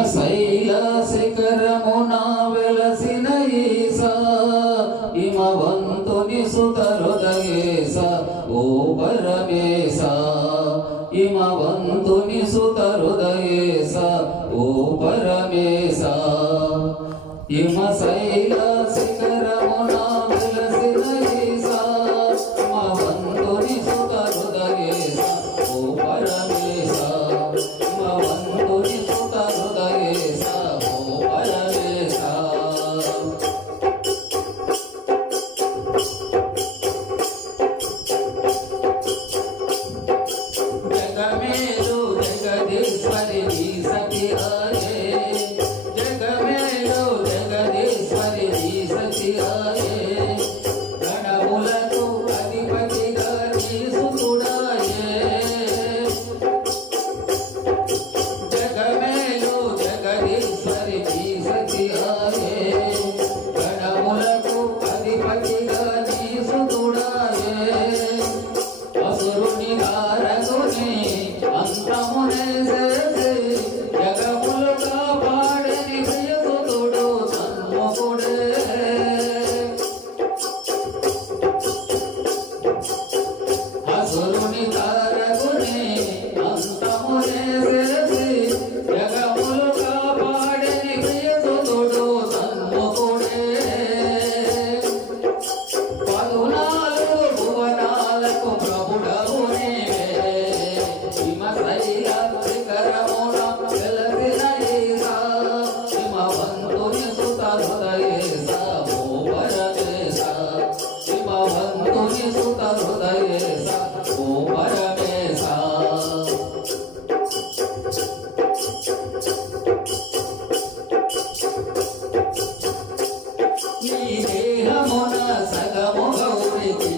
హిమశైల శిఖరమున వెలసిన ఈసా హిమవంతుని సుత హృదయేశ ఓ పరమేశ హిమవంతుని సుత హృదయేశ ఓ పరమేశ హిమశైల శిఖరమున వెలసిన ఈసా హిమవంతుని సుత హృదయేశ ఓ పరమేశ హిమవంతుని సుత హృదయేశ ఓ పరమేశ జగమేలు జగదీశ్వరి సతి ఆయే జగమేలు జగదీశ్వరి సతి ఆయే గణములకు అధిపతిగా సుతుడాయే జగమేలు జగదీశ్వరి సతి ఆయే గణములకు అధిపతిగా సుతుడాయే అసురుని ధారకుని అంతమునే చేసి జగములు కాపాడని ప్రియసుతుడు సన్ముఖుడే అసురుని ధారకుని అంతమునే చేసి జగములు కాపాడని ప్రియసుతుడు సన్ముఖుడే 14 భువనాలకు ప్రభుడవు నీవే హిమశైల శిఖరమున వెలసిన ఈసా హిమవంతుని సుత హృదయేశ ఓ పరమేశ హిమవంతుని సుత హృదయేశ ఓ పరమేశ ఈ దేహమున సగము గౌరికి